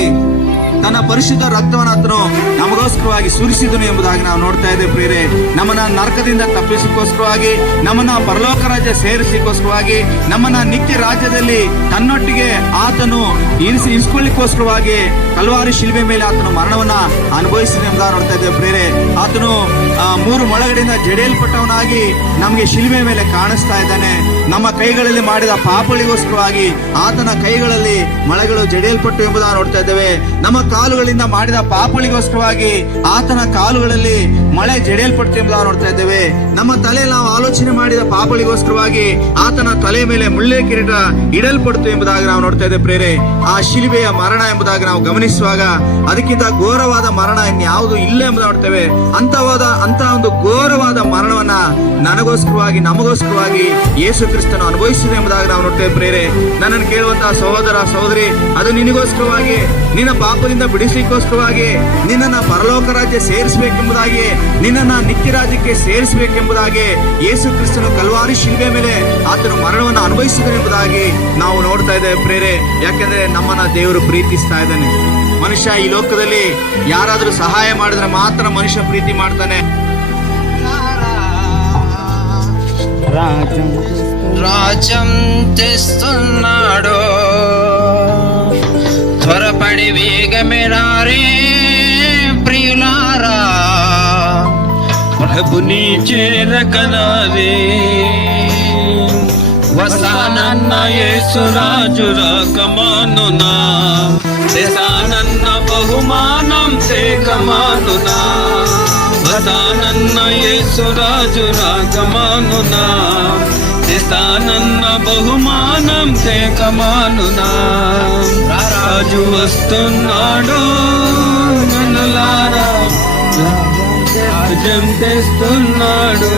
ತನ್ನ ಪರಿಶುದ್ಧ ರಕ್ತವನ್ನು ಆತನು ನಮಗೋಸ್ಕರವಾಗಿ ಸುರಿಸಿದನು ಎಂಬುದಾಗಿ ನಾವು ನೋಡ್ತಾ ಇದ್ದೇವೆ. ಪ್ರಿಯರೇ, ನಮ್ಮನ್ನ ನರಕದಿಂದ ತಪ್ಪಿಸಕ್ಕೋಸ್ಕರವಾಗಿ, ನಮ್ಮನ್ನ ಪರಲೋಕ ರಾಜ್ಯ ಸೇರಿಸಲಿಕ್ಕೋಸ್ಕರವಾಗಿ, ನಮ್ಮನ್ನ ನಿತ್ಯ ರಾಜ್ಯದಲ್ಲಿ ತನ್ನೊಟ್ಟಿಗೆ ಆತನು ಇರಿಸಿಕೊಳ್ಳಿಕ್ಕೋಸ್ಕರವಾಗಿ ಕಲ್ವಾರಿ ಶಿಲುಬೆ ಮೇಲೆ ಆತನು ಮರಣವನ್ನ ಅನುಭವಿಸಿದ ಎಂಬುದಾಗಿ ನೋಡ್ತಾ ಇದ್ದೇವೆ. ಪ್ರಿಯರೇ, ಆತನು 3 ಮೊಳಗಳಿಂದ ಜಡಿಯಲ್ಪಟ್ಟವನಾಗಿ ನಮಗೆ ಶಿಲುಬೆ ಮೇಲೆ ಕಾಣಿಸ್ತಾ ಇದ್ದಾನೆ. ನಮ್ಮ ಕೈಗಳಲ್ಲಿ ಮಾಡಿದ ಪಾಪಗಳಿಗೋಸ್ಕರವಾಗಿ ಆತನ ಕೈಗಳಲ್ಲಿ ಮೊಳೆಗಳು ಜಡಿಯಲ್ಪಟ್ಟು ಎಂಬುದಾಗಿ ನೋಡ್ತಾ ಇದ್ದೇವೆ. ನಮ್ಮ ಕಾಲುಗಳಿಂದ ಮಾಡಿದ ಪಾಪಗಳಿಗೋಸ್ಕರವಾಗಿ ಆತನ ಕಾಲುಗಳಲ್ಲಿ ಮಳೆ ಜಡಿಯಲ್ಪಟ್ಟು ಎಂಬುದಾಗಿ ನೋಡ್ತಾ ಇದ್ದೇವೆ. ನಮ್ಮ ತಲೆಯಲ್ಲಿ ನಾವು ಆಲೋಚನೆ ಮಾಡಿದ ಪಾಪಗಳಿಗೋಸ್ಕರವಾಗಿ ಆತನ ತಲೆ ಮೇಲೆ ಮುಳ್ಳೆ ಕಿರೀಟ ಇಡಲ್ಪಡ್ತು ಎಂಬುದಾಗಿ ನಾವು ನೋಡ್ತಾ ಇದ್ದೇವೆ. ಪ್ರೇರೆ, ಆ ಶಿಲುಬೆಯ ಮರಣ ಎಂಬುದಾಗಿ ನಾವು ಗಮನಿಸುವಾಗ ಅದಕ್ಕಿಂತ ಘೋರವಾದ ಮರಣ ಇನ್ಯಾವುದು ಇಲ್ಲ ಎಂಬುದಾಗಿ ನೋಡ್ತೇವೆ. ಅಂತ ಒಂದು ಘೋರವಾದ ಮರಣವನ್ನ ನನಗೋಸ್ಕರವಾಗಿ ನಮಗೋಸ್ಕರವಾಗಿ ಯೇಸು ಕ್ರಿಸ್ತನು ಅನುಭವಿಸಿದೆ ಎಂಬುದಾಗಿ ನಾವು ನೋಡ್ತೇವೆ. ಪ್ರೇರೆ, ನನ್ನನ್ನು ಕೇಳುವಂತಹ ಸಹೋದರ ಸಹೋದರಿ, ಅದು ನಿನಗೋಸ್ಕರವಾಗಿ, ನಿನ್ನ ಪಾಪದಿಂದ ಬಿಡಿಸಲಿಕ್ಕೋಸ್ಕರವಾಗಿ, ನಿನ್ನನ್ನ ಪರಲೋಕ ರಾಜ್ಯ ಸೇರಿಸಬೇಕೆಂಬುದಾಗಿ, ನಿನ್ನನ್ನ ನಿತ್ಯ ರಾಜ್ಯಕ್ಕೆ ಸೇರಿಸಬೇಕೆಂಬುದಾಗಿ ಯೇಸು ಕ್ರಿಸ್ತನು ಕಲ್ವಾರಿ ಶಿಲುಬೆ ಮೇಲೆ ಆತನು ಮರಣವನ್ನು ಅನುಭವಿಸಿದನು ಎಂಬುದಾಗಿ ನಾವು ನೋಡ್ತಾ ಇದ್ದೇವೆ. ಪ್ರೇರೆ, ಯಾಕೆಂದ್ರೆ ನಮ್ಮನ್ನ ದೇವರು ಪ್ರೀತಿಸ್ತಾ ಇದ್ದಾನೆ. ಮನುಷ್ಯ ಈ ಲೋಕದಲ್ಲಿ ಯಾರಾದ್ರೂ ಸಹಾಯ ಮಾಡಿದ್ರೆ ಮಾತ್ರ ಮನುಷ್ಯ ಪ್ರೀತಿ ಮಾಡ್ತಾನೆ. రాజ్యం తెస్తున్నాడు, త్వరపడి వేగమెరారే ప్రియులారా, ప్రభుని చేరకనారే. వస్తానన్న యేసురాజు రాకమానునా, తెస్తానన్న బహుమానం తేకమానునా. వస్తానన్న యేసురాజు రాకమానునా, తెస్తానన్న బహుమానం తేకమానునా. రాజు వస్తున్నాడు జనులారా, రాజ్యం తెస్తున్నాడు.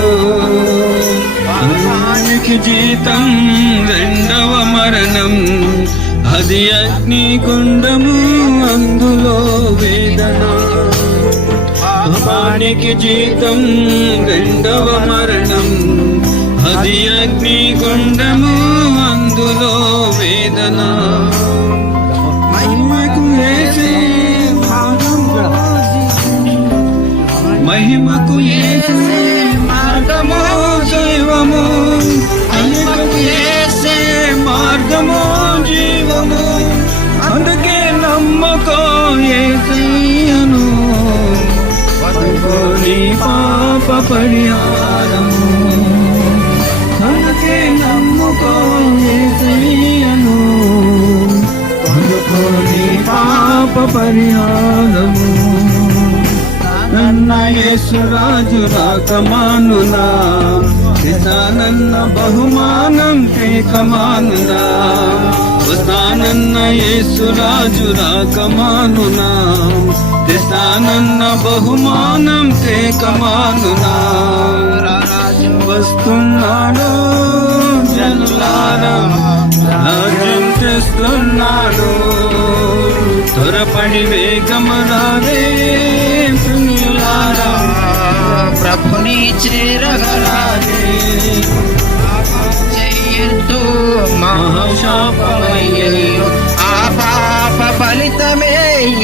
పాపానికి జీతం రెండవ మరణం, అది అగ్నిగుండము, అందులో వేదన. పాపానికి జీతం రెండవ మరణం, అది అగ్నిగుండము, అందులో వేదన. మహిమకు యేసే మహిమకు యేసే మార్గము జీవము, మహిమకు యేసే మార్గము జీవము. అందుకే నమ్మకో యేసయ్యను, నీ పాప పరిహారము. అందుకే నమ్మకో యేసయ్యను, నీ పాప పరిహారము. నన్న యేసురాజు రాకమానునా, తెస్తానన్న బహుమానం తేకమానునా. వస్తానన్న యేసురాజు రాకమానునా, తెస్తానన్న బహుమానం తేకమానునా. వస్తున్నాడు జనులారా, రాజ్యం తెస్తున్నాడు, త్వరపడి వేగమరారే ప్రియులారా. ప్రభుని చేరగలానే చెయ్యొద్దు మహాశాపమయ్యో ఆ పాప ఫలితమే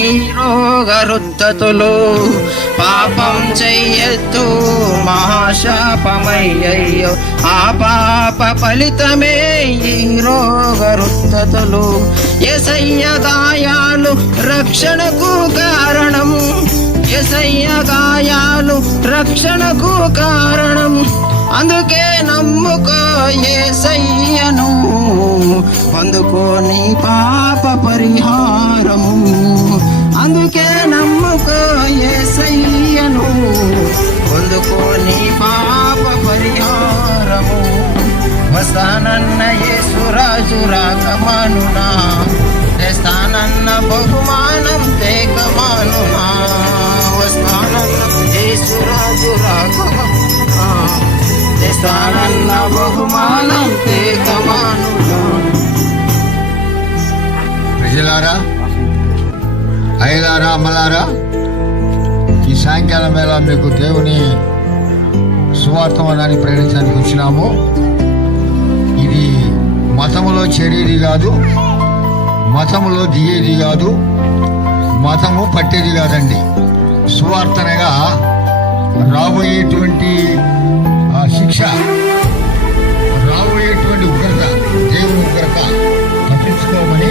ఈ రోగరుద్ధతులు పాపం చెయ్యొద్దు మహాశాపమయ్యో ఆ పాప ఫలితమే ఈ రోగరుద్ధతులు యేసయ్య గాయాలు రక్షణకు కారణం యేసయ్య గాయాలు రక్షణకు కారణం అందుకే నమ్ముకో యేసయ్యను అందుకో నీ పాప పరిహారము అందుకే నమ్ముకో యేసయ్యను అందుకో నీ పాప పరిహారము వస్తానన్న యేసురాజు రాకమానునా తెస్తానన్న బహుమానం తేకమానునా వస్తానన్న యేసురాజు రాకమానునా తెస్తానన్న బహుమానం తేకమానునా. ప్రజలారా, అయ్యలారా, అమ్మలారా, ఈ సాయంకాలం వేళ మీకు దేవుని సువార్తమనాన్ని ప్రకటించడానికి వచ్చినాము. ఇది మతములో చేరేది కాదు, మతములో దిగేది కాదు, మతము పట్టేది కాదండి. సువార్తనగా రాబోయేటువంటి శిక్ష, రాబోయేటువంటి ఉగ్రత, దేవుని ఉగ్రత తప్పించుకోమని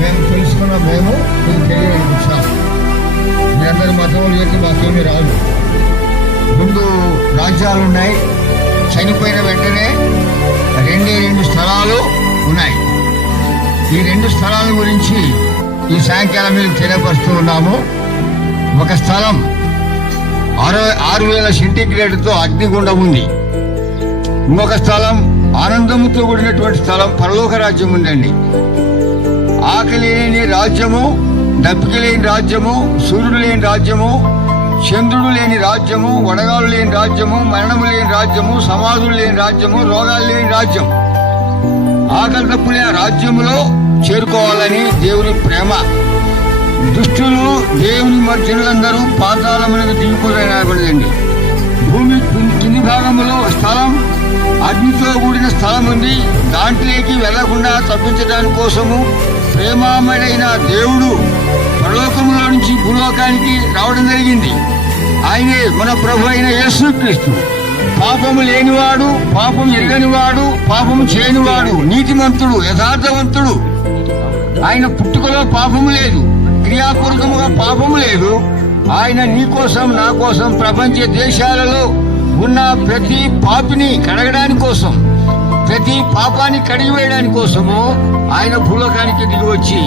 మేము తెలుసుకున్న మేము మీకు తెలియడానికి వచ్చాము. మీ అందరి మతములు చేసి మాకేమీ రాదు. ముందు రాజ్యాలు ఉన్నాయి, చనిపోయిన వెంటనే రెండు స్థలాలు ఉన్నాయి. ఈ 2 స్థలాల గురించి ఈ సాయంకాలం మీకు తెలియపరుస్తూ ఉన్నాము. ఒక స్థలం 6,000 సెంటీగ్రేడ్తో అగ్నిగుండం ఉంది. ఇంకొక స్థలం ఆనందముతో కూడినటువంటి స్థలం పరలోక రాజ్యం ఉందండి. ఆకలి లేని రాజ్యము, దప్పిక లేని రాజ్యము, సూర్యుడు లేని రాజ్యము, చంద్రుడు లేని రాజ్యము, వడగాలు లేని రాజ్యము, మరణము లేని రాజ్యము, సమాధులు లేని రాజ్యము, రోగాలు లేని రాజ్యం. ఆకలి తప్పులే రాజ్యములో చేరుకోవాలని దేవుని ప్రేమ. దుష్టులు దేవుని మర్జనులందరూ పాతాళములకు దిగిపోలేదండి. భూమి కింది భాగంలో స్థలం, అగ్నితో కూడిన స్థలం ఉంది. దాంట్లోకి వెళ్లకుండా తప్పించడానికి కోసము ప్రేమామయుడైన దేవుడు పరలోకంలో నుంచి భూలోకానికి రావడం జరిగింది. ఆయనే మన ప్రభు అయిన యేసుక్రీస్తు. పాపము లేనివాడు, పాపం ఎరగనివాడు, పాపము చేయనివాడు, నీతిమంతుడు, యథార్థవంతుడు. ఆయన పుట్టుకలో పాపము లేదు, క్రియాపూర్వకముగా పాపము లేదు. ఆయన నీ కోసం, నా కోసం, ప్రపంచ దేశాలలో ఉన్న ప్రతి పాపిని కడగడానికి కోసం, ప్రతి పాపాన్ని కడిగివేయడానికి కోసము ఆయన భూలోకానికి దిగివచ్చి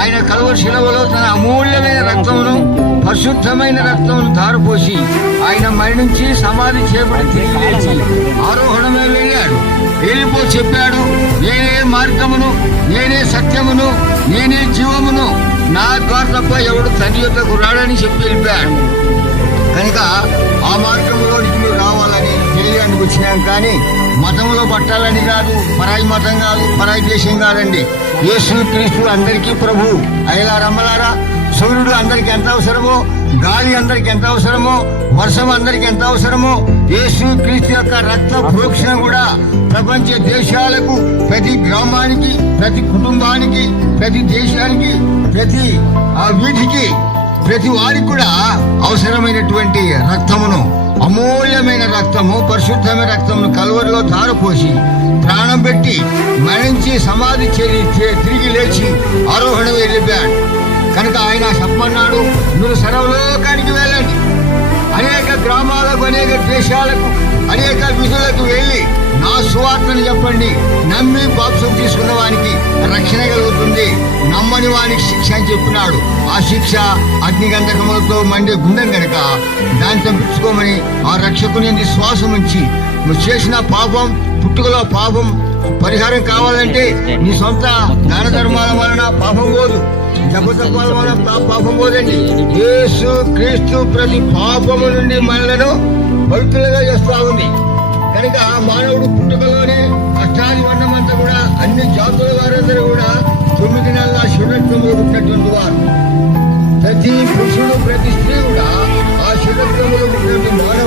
ఆయన కలువరి శిలువలో తన అమూల్యమైన రక్తమును, పరిశుద్ధమైన రక్తమును ధారపోసి ఆయన మరణించి సమాధి చేపడి తిరిగి లేచి ఆరోహణమే వెళ్ళాడు. వెళ్ళిపో చెప్పాడు, నేనే మార్గమును, నేనే సత్యమును, నేనే జీవమును, నా ద్వారా తప్ప ఎవడు తండ్రి యొద్దకు రాడని చెప్పి వెళ్ళిపోయాడు. కనుక ఆ మార్గంలోనికి మీరు రావాలని తెలియడానికి వచ్చినాం. కానీ మతంలో పట్టాలని కాదు, పరాయి మతం కాదు, పరాయి దేశం కాదండి. యేసుక్రీస్తు అందరికీ ప్రభు. అయ్యలారమ్మలారా, సూర్యుడు అందరికి ఎంత అవసరమో, గాలి అందరికి ఎంత అవసరమో, వర్షం అందరికి ఎంత అవసరమో, యేసుక్రీస్తు యొక్క రక్త ప్రోక్షణ కూడా ప్రపంచ దేశాలకు, ప్రతి గ్రామానికి, ప్రతి కుటుంబానికి, ప్రతి దేశానికి, ప్రతి వీధికి, ప్రతి వారికి కూడా అవసరమైనటువంటి రక్తమును, అమూల్యమైన రక్తము, పరిశుద్ధమైన రక్తమును కలువరిలో ధారపోసి ప్రాణం పెట్టి మరణించి సమాధి తిరిగి లేచి ఆరోహణ వెళ్ళిపోయాడు. కనుక ఆయన చెప్పమన్నాడు, మీరు సర్వలోకానికి వెళ్ళండి, అనేక గ్రామాలకు, అనేక దేశాలకు, అనేక విధులకు వెళ్ళి నా సువార్తను చెప్పండి. నమ్మి బాప్సం తీసుకున్న వానికి రక్షణ కలుగుతుంది, నమ్మని వానికి శిక్ష అని చెప్పినాడు. ఆ శిక్ష అగ్నిగంధకములతో మండే గుండెం కనుక దాన్ని తప్పించుకోమని ఆ రక్షకుని విశ్వాసం ఉంచి నువ్వు చేసిన పాపం, పుట్టుకలో పాపం పరిహారం కావాలంటే నీ సొంత దాన ధర్మాల వలన పాపం పోదు, జపతత్వాల వలన పాపం పోదండి. యేసు క్రీస్తు ప్రతి పాపము నుండి మనలను పవిత్రులుగా చేస్తా ఉంది. కనుక మానవుడు పుట్టుకలోనే అష్టాది వర్ణమంతా కూడా అన్ని జాతుల వారందరూ కూడా 9 నెలల శునత్వంలో పుట్టినటువంటి వారు. ప్రతి పురుషుడు, ప్రతి స్త్రీ కూడా ఆ శునత్వంలో పుట్టినటువంటి మానవుడు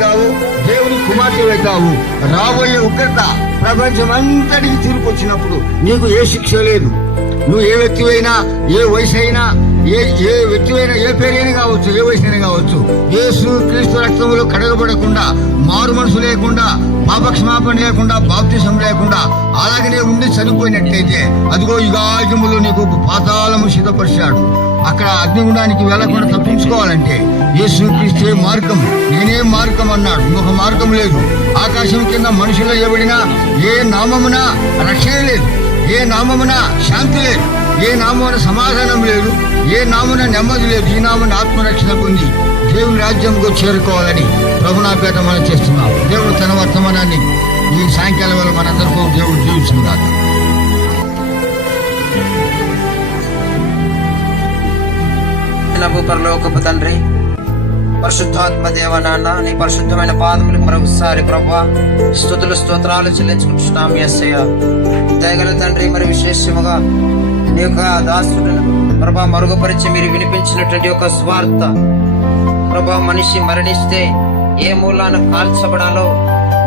కావు, దేవుని కుమార్తెవే కావు. రాబోయే ఉగ్రత ప్రపంచమంతటికి తీర్పు వచ్చినప్పుడు నీకు ఏ శిక్ష లేదు. నువ్వు ఏ వ్యక్తివైనా, ఏ వయసు అయినా, ఏ వ్యక్తివైనా, ఏ పేరైనా కావచ్చు, ఏ వయసు అయినా కావచ్చు, యేసు క్రీస్తు రక్తంలో కడగబడకుండా, మారు మనసు లేకుండా, పాపక్షమాపణ లేకుండా, బాప్తిసం లేకుండా అలాగనే ఉండి చనిపోయినట్లయితే అదిగో యుగాయుగములో నీకు పాతాళము సిద్ధపరిచాడు. అక్కడ అగ్నిగుండానికి వెళ్లకుండా తప్పించుకోవాలంటే యేసు క్రీస్తే మార్గం, నేనే మార్గం అన్నాడు. ఇంకొక మార్గం లేదు. ఆకాశం కింద మనుషులు ఇవ్వబడినా ఏ నామమున రక్షణ లేదు, ఏ నామమున శాంతి లేదు, ఏ నామమున సమాధానం లేదు, ఏ నామమున నెమ్మది లేదు. ఈ నామమున ఆత్మరక్షణ పొంది దేవుని రాజ్యంకు చేరుకోవాలని ప్రభునాపేట మనం చేస్తున్నాం. దేవుడు తన వర్తమానాన్ని ఈ సాయంకాలం వేళ మనందరికీ దేవుడు జీవిస్తున్నాడు. పరలోకపు తండ్రి, పరిశుద్ధాత్మ దేవ నాన్న, నీ పరిశుద్ధమైన పాదములకు మరొకసారి ప్రభా స్తుతులు స్తోత్రాలు చెల్లించుకుంటున్నాం. యేసయ్య దయగల తండ్రి, మరి విశేషముగా నీ యొక్క దాసులను ప్రభా మరుగుపరిచి మీరు వినిపించినటువంటి ఒక స్వార్థ ప్రభా, మనిషి మరణిస్తే ఏ మూలాన కాల్చబడాలో,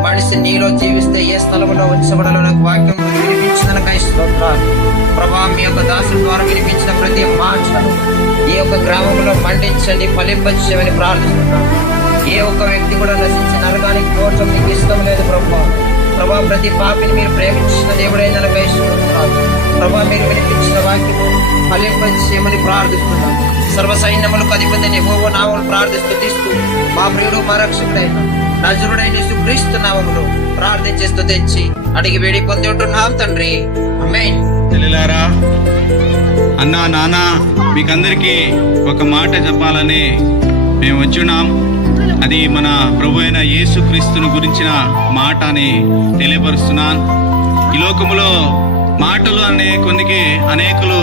మనిషి నీలో జీవిస్తే ఏ స్థలంలో ఉంచబడాలో నాకు వాక్యం వినిపించినకై స్తోత్రాలు ప్రభా. మీ యొక్క దాసుల ద్వారా వినిపించిన ప్రతి మాటను ఈ యొక్క గ్రామంలో మండించండి, ఫలింపచేయమని ప్రార్థిస్తున్నాను. ఏ ఒక్క వ్యక్తి కూడా నశించి నరకానికి పోవటం మీకు ఇష్టం లేదు ప్రభా. ప్రభా, ప్రతి పాపిని మీరు ప్రేమించిన దేవుడైనకై స్తోత్రాలు ప్రభా. మీరు వినిపించిన వాక్యము ఫలింపచేయమని ప్రార్థిస్తున్నాను. సర్వసైన్యములకు అధిపతి యెహోవా నామమును ప్రార్థిస్తూ మా ప్రియుడు మా రక్షకుడైన నజరుడైన యేసుక్రీస్తు నామములో ప్రార్థించి స్తుతించి అడిగి వేడి పొంది ఉంటున్నాం తండ్రి, ఆమేన్. చెల్లెలారా, అన్నా నాన్న, మీకందరికీ ఒక మాట చెప్పాలని మేము వచ్చున్నాం. అది మన ప్రభు అయిన యేసుక్రీస్తుని గురించిన మాట అని తెలియపరుస్తున్నాను. ఈ లోకములో మాటలు అనే కొందికి అనేకులు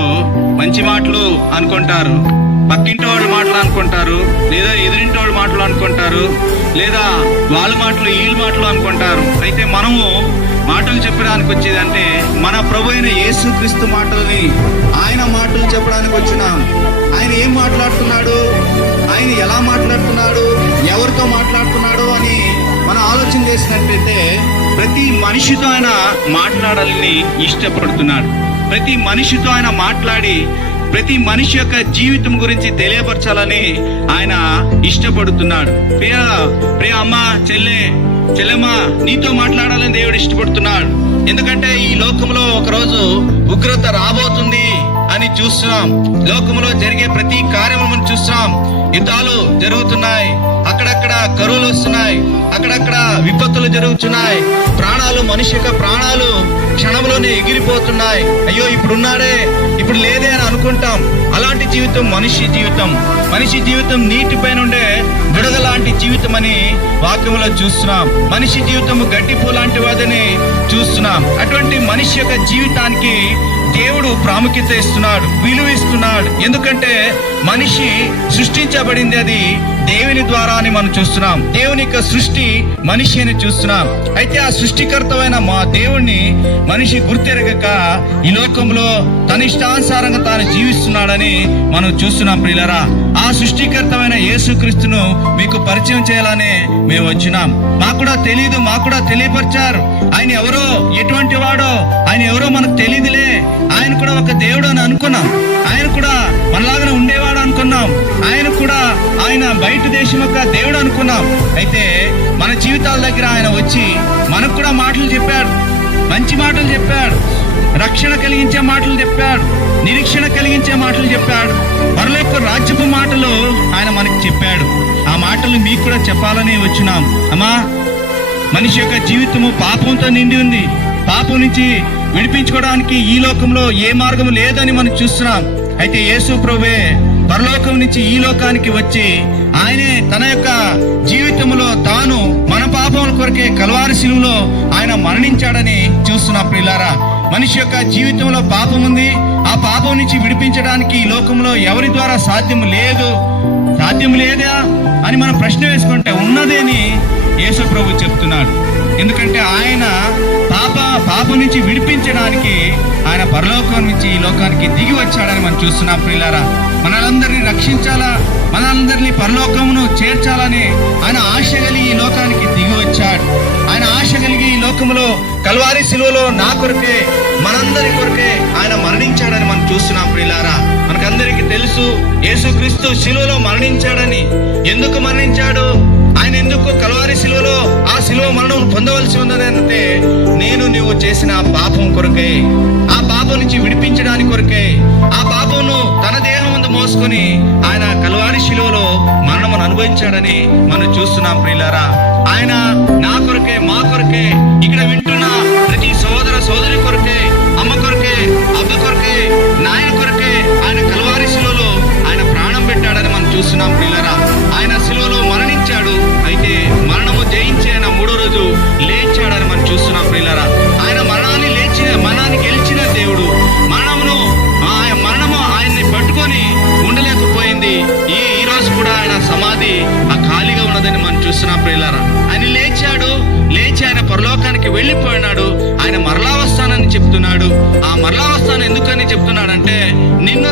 మంచి మాటలు అనుకుంటారు, పక్కింటి వాళ్ళ మాటలు అనుకుంటారు, లేదా ఎదురింటి వాళ్ళ మాటలు అనుకుంటారు, లేదా వాళ్ళ మాటలు వీళ్ళ మాటలు అనుకుంటారు. అయితే మనము మాటలు చెప్పడానికి వచ్చేదంటే మన ప్రభు అయిన యేసుక్రీస్తు మాటలని, ఆయన మాటలు చెప్పడానికి వచ్చినాం. ఆయన ఏం మాట్లాడుతున్నాడు, ఆయన ఎలా మాట్లాడుతున్నాడు, ఎవరితో మాట్లాడుతున్నాడు అని మనం ఆలోచన చేసినట్లయితే ప్రతి మనిషితో ఆయన మాట్లాడాలని ఇష్టపడుతున్నాడు. ప్రతి మనిషితో ఆయన మాట్లాడి ప్రతి మనిషి యొక్క జీవితం గురించి తెలియపరచాలని ఆయన ఇష్టపడుతున్నాడు. ప్రియ అమ్మ, చెల్లెమ్మ, నీతో మాట్లాడాలని దేవుడు ఇష్టపడుతున్నాడు. ఎందుకంటే ఈ లోకంలో ఒకరోజు ఉగ్రత రాబోతుంది అని చూస్తున్నాం. లోకంలో జరిగే ప్రతి కార్యములు మనం చూస్తున్నాం. యుద్ధాలు జరుగుతున్నాయి, అక్కడక్కడ కరువులు వస్తున్నాయి, అక్కడక్కడ విపత్తులు జరుగుతున్నాయి. ప్రాణాలు, మనిషి యొక్క ప్రాణాలు క్షణంలోనే ఎగిరిపోతున్నాయి. అయ్యో ఇప్పుడున్నాడే, ఇప్పుడు లేదే అని అనుకుంటాం. అలాంటి జీవితం మనిషి జీవితం. మనిషి జీవితం నీటిపైన ఉండే బుడగ లాంటి జీవితం అని వాక్యంలో చూస్తున్నాం. మనిషి జీవితం గడ్డిపూ లాంటి వాదని చూస్తున్నాం. అటువంటి మనిషి యొక్క జీవితానికి దేవుడు ప్రాముఖ్యత ఇస్తున్నాడు, విలువ ఇస్తున్నాడు. ఎందుకంటే మనిషి సృష్టించబడింది అది దేవుని ద్వారా అని మనం చూస్తున్నాం. దేవుని యొక్క సృష్టి మనిషి అని చూస్తున్నాం. అయితే ఆ సృష్టికర్తమైన మా దేవుణ్ణి మనిషి గుర్తెరగక ఈ లోకంలో తన ఇష్టానుసారంగా తాను జీవిస్తున్నాడని మనం చూస్తున్నాం. ప్రియులారా, ఆ సృష్టికర్తమైన యేసుక్రీస్తును మీకు పరిచయం చేయాలని మేము వచ్చినాం. మాకు కూడా తెలియదు, మాకు కూడా తెలియపరిచారు. ఆయన ఎవరో, ఎటువంటి వాడో, ఆయన ఎవరో మనకు తెలియదులే. ఆయన కూడా ఒక దేవుడు అని అనుకున్నాం. ఆయన కూడా మనలాగానే ఉండేవాడు అనుకున్నాం. ఆయన బయట దేశం యొక్క దేవుడు అనుకున్నాం. అయితే మన జీవితాల దగ్గర ఆయన వచ్చి మనకు కూడా మాటలు చెప్పాడు, మంచి మాటలు చెప్పాడు, రక్షణ కలిగించే మాటలు చెప్పాడు, నిరీక్షణ కలిగించే మాటలు చెప్పాడు, పరలోక రాజ్యపు మాటలు ఆయన మనకు చెప్పాడు. ఆ మాటలు మీకు కూడా చెప్పాలని వచ్చినాం. అమ్మా, మనిషి యొక్క జీవితము పాపంతో నిండి ఉంది. పాపం నుంచి విడిపించుకోవడానికి ఈ లోకంలో ఏ మార్గం లేదని మనం చూస్తున్నాం. అయితే యేసు ప్రభువే పరలోకం నుంచి ఈ లోకానికి వచ్చి ఆయనే తన యొక్క జీవితంలో తాను మన పాపముల కొరకే కల్వారి శిలువలో ఆయన మరణించాడని చూస్తున్నాం. ప్రియులారా, మనిషి యొక్క జీవితంలో పాపం ఉంది. ఆ పాపం నుంచి విడిపించడానికి ఈ లోకంలో ఎవరి ద్వారా సాధ్యం లేదా అని మనం ప్రశ్న వేసుకుంటే ఉన్నదేని యేసు ప్రభు చెప్తున్నాడు. ఎందుకంటే ఆయన పాపం నుంచి విడిపించడానికి ఆయన పరలోకం నుంచి ఈ లోకానికి దిగి వచ్చాడని మనం చూస్తున్నాం. ప్రియులారా, మనలందరినీ రక్షించాలా, మనందరినీ పరలోకమును చేర్చాలని ఆయన ఆశ కలిగి ఈ లోకానికి దిగి వచ్చాడు. ఆయన ఆశ కలిగి ఈ లోకములో కల్వారి శిలువలో నా కొరకే, మనందరి కొరకే ఆయన మరణించాడని మనం చూస్తున్నాం. ప్రియులారా, మనకందరికీ తెలుసు యేసుక్రీస్తు శిలువలో మరణించాడని. ఎందుకు మరణించాడు? ఆయన ఎందుకు కల్వారి శిలువలో ఆ శిలువ మరణం పొందవలసి ఉన్నదంటే, నువ్వు చేసిన పాపం కొరకే, ఆ పాపం నుంచి విడిపించడానికి కొరకే, ఆ పాపమును తన దేహం ముందు మోసుకొని ఆయన కల్వారి శిలువలో మరణమును అనుభవించాడని మనం చూస్తున్నాం. ప్రియులారా, ఆయన నా కొరకే, మా కొరకే, ఇక్కడ వింటున్న ప్రతి సోదర సోదరి కొరకే, అమ్మ కొరకే, అబ్బ కొరకే, నాయన కొరకే ఆయన కల్వారి శిలువలో ఆయన ప్రాణం పెట్టాడని మనం చూస్తున్నాం. ప్రియులారా, ఆయన శిలువలో మరణించాడు. అయితే మరణము జయించి ఆయన మూడో రోజు లేచాడని మనం చూస్తున్నాం. ప్రియులారా, ఆయన మరణాన్ని గెలిచిన దేవుడు. మరణము ఆయన్ని పట్టుకొని ఉండలేకపోయింది. ఈ రోజు కూడా ఆయన సమాధి ఖాళీగా ఉన్నదని మనం చూస్తున్నాం. ప్రియులారా, ఆయన లేచి ఆయన పరలోకానికి వెళ్ళిపోయినాడు. ఆయన మరలా వస్తానని చెప్తున్నాడు. ఆ మరలా వస్తాను ఎందుకని చెప్తున్నాడంటే,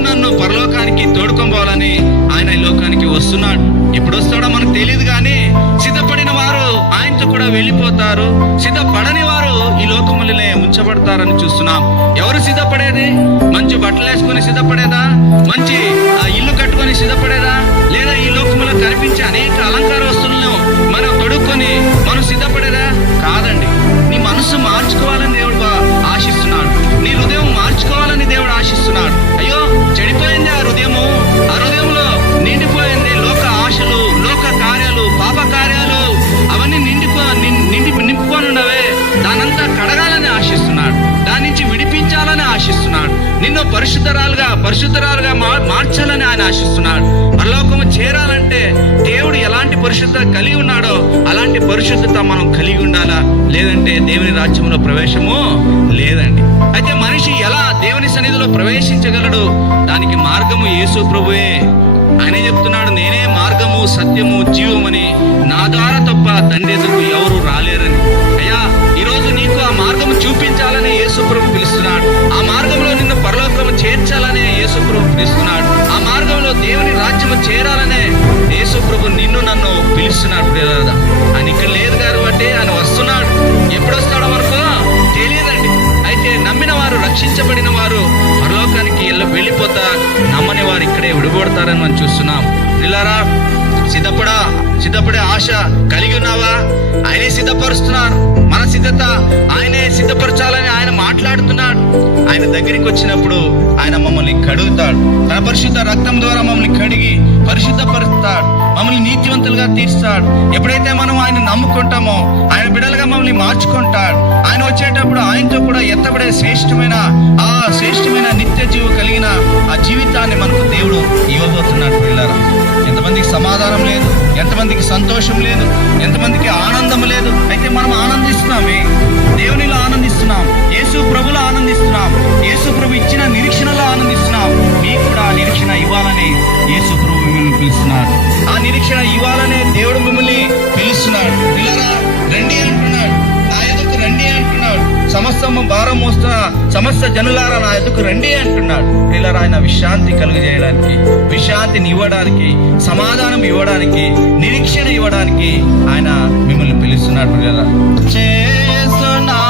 నన్ను పరలోకానికి తోడుకోవాలని ఆయన ఈ లోకానికి వస్తున్నాడు. ఎప్పుడు వస్తాడో మనకు తెలియదు, కానీ సిద్ధపడిన వారు ఆయనతో కూడా వెళ్ళిపోతారు. సిద్ధపడని వారు ఈ లోకములే ఉంచబడతారని చూస్తున్నాం. ఎవరు సిద్ధపడేది? మంచి బట్టలు వేసుకొని సిద్ధపడేదా? మంచి ఇల్లు కట్టుకొని సిద్ధపడేదా? లేదా ఈ లోకములో కనిపించే అనేక అలంకార వస్తువులను మనం తొడుక్కొని మనం సిద్ధపడేదా? కాదండి. నీ మనసు మార్చుకోవాలని దేవుడు ఆశిస్తున్నాడు. నీ హృదయం మార్చుకోవాలని దేవుడు ఆశిస్తున్నాడు. అయ్యో, చెడిపోయింది ఆ హృదయంలో నిండిపోయింది లోక ఆశలు, లోక కార్యాలు, పాప కార్యాలు, అవన్నీ నింపుకొని ఉన్నవే. దానంతా కడగాలని ఆశిస్తున్నాడు. దాని నుంచి విడిపించాలని ఆశిస్తున్నాడు. నిన్ను పరిశుద్ధరాలుగా మార్చాలని ఆయన ఆశిస్తున్నాడు. పరలోకము చేరాలంటే దేవుడు ఎలాంటి పరిశుద్ధత కలిగి ఉన్నాడో అలాంటి పరిశుద్ధత మనం కలిగి ఉండాలా, లేదంటే దేవుని రాజ్యంలో ప్రవేశము లేదండి. అయితే మనిషి ఎలా దేవుని సన్నిధిలో ప్రవేశించగలడు? దానికి మార్గము యేసు ప్రభువే. ఆయనే చెప్తున్నాడు, నేనే మార్గము, సత్యము, జీవమని, నా ద్వారా తప్ప తండ్రి ఎదుగు ఎవరు రాలేరని. అయ్యా, ఈరోజు నీకు ఆ మార్గము చూపించాలని యేసు ప్రభు పిలుస్తున్నాడు. ఆ మార్గంలో నిన్ను పరలోకము చేర్చాలనే యేసు ప్రభు పిలుస్తున్నాడు. ఆ మార్గంలో దేవుని రాజ్యము చేరాలనే యేసు ప్రభు నన్ను పిలుస్తున్నాడు. ఆయన ఇక్కడ లేదు కాబట్టి ఆయన వస్తున్నాడు. ఎప్పుడు వస్తాడో వరకు తెలియదండి. అయితే నమ్మిన వారు, రక్షించబడిన వారు పరలోకానికి వెళ్ళిపోతారు. నమ్మని వారు ఇక్కడే విడిపోతారని మనం చూస్తున్నాం. పిల్లారా, సిద్ధపడే ఆశ కలిగి ఉన్నావా? ఆయనే సిద్ధపరుస్తున్నారు. మన సిద్ధత ఆయనే సిద్ధపరచాలని ఆయన మాట్లాడుతున్నాడు. ఆయన దగ్గరికి వచ్చినప్పుడు ఆయన మమ్మల్ని కడుగుతాడు. తన పరిశుద్ధ రక్తం ద్వారా మమ్మల్ని కడిగి పరిశుద్ధపరుస్తాడు. మమ్మల్ని నీతివంతులుగా తీస్తాడు. ఎప్పుడైతే మనం ఆయన నమ్ముకుంటామో ఆయన బిడ్డలుగా మమ్మల్ని మార్చుకుంటాడు. ఆయన వచ్చేటప్పుడు ఆయనతో కూడా ఎత్తబడే శ్రేష్టమైన నిత్య జీవం కలిగిన ఆ జీవితాన్ని మనకు దేవుడు ఇవ్వబోతున్నాడు. పిల్లరా, ఎంతమందికి సమాధానం లేదు, ఎంతమందికి సంతోషం లేదు, ఎంతమందికి ఆనందం లేదు. అయితే మనం ఆనందిస్తున్నామే, దేవునిలో ఆనందిస్తున్నాం, యేసు ప్రభులో ఆనందిస్తున్నాం, యేసు ప్రభు ఇచ్చిన నిరీక్షణలో ఆనందిస్తున్నాం. మీకు కూడా ఆ నిరీక్షణ ఇవ్వాలని యేసు ప్రభు మిమ్మల్ని పిలుస్తున్నాడు. ఆ నిరీక్షణ ఇవ్వాలనే దేవుడు మిమ్మల్ని పిలుస్తున్నాడు. పిల్లరా, రండి అంటున్నాడు. నా ఎదుకు రండి అంటున్నాడు. సమస్తము భారం మోస్తున్న సమస్త జనులారా నా ఎదుకు రండి అంటున్నాడు. పిల్లరా, ఆయన విశ్రాంతి కలుగజేయడానికి, విశ్రాంతిని ఇవ్వడానికి, సమాధానం ఇవ్వడానికి, నిరీక్షణ ఇవ్వడానికి ఆయన మిమ్మల్ని పిలుస్తున్నాడు. పిల్లరా, చేస్తున్నామం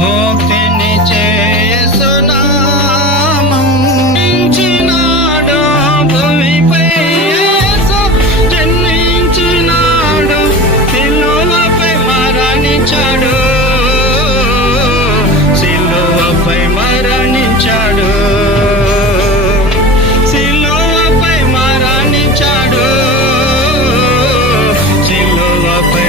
ముక్తిని చేస్తున్నామం భూమిపై జన్మించినాడు, సిలువపై మరణించాడు, సిలువపై మరణించాడు, సిలువపై మరణించాడు, సిలువపై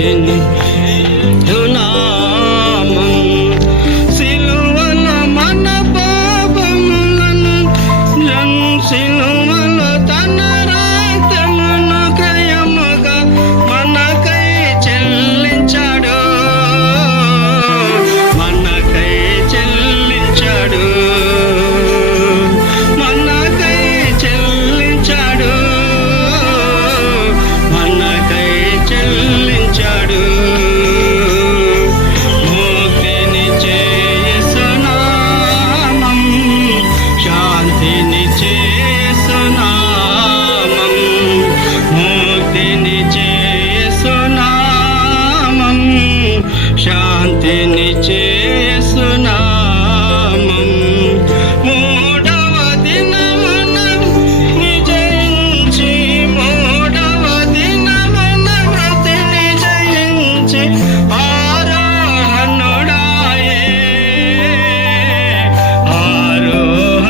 శాంతిని నామం సిలువల మన పాపములను సిలువల తన రక్తమును క్రయముగా మనకై చెల్లించాడు, మనకై చెల్లించాడు, మనకై చెల్లించాడు, మనకై చెల్లించాడు. ముక్తిని చేస్తున్నామం, శాంతిని చేస్తున్నామం, ముక్తిని చేస్తున్నామం, శాంతిని చేస్తున్నామం. మూడవ దినమున నిజయించి, మూడవ దినమున మృతిని జయించి ఆరోహణుడాయే,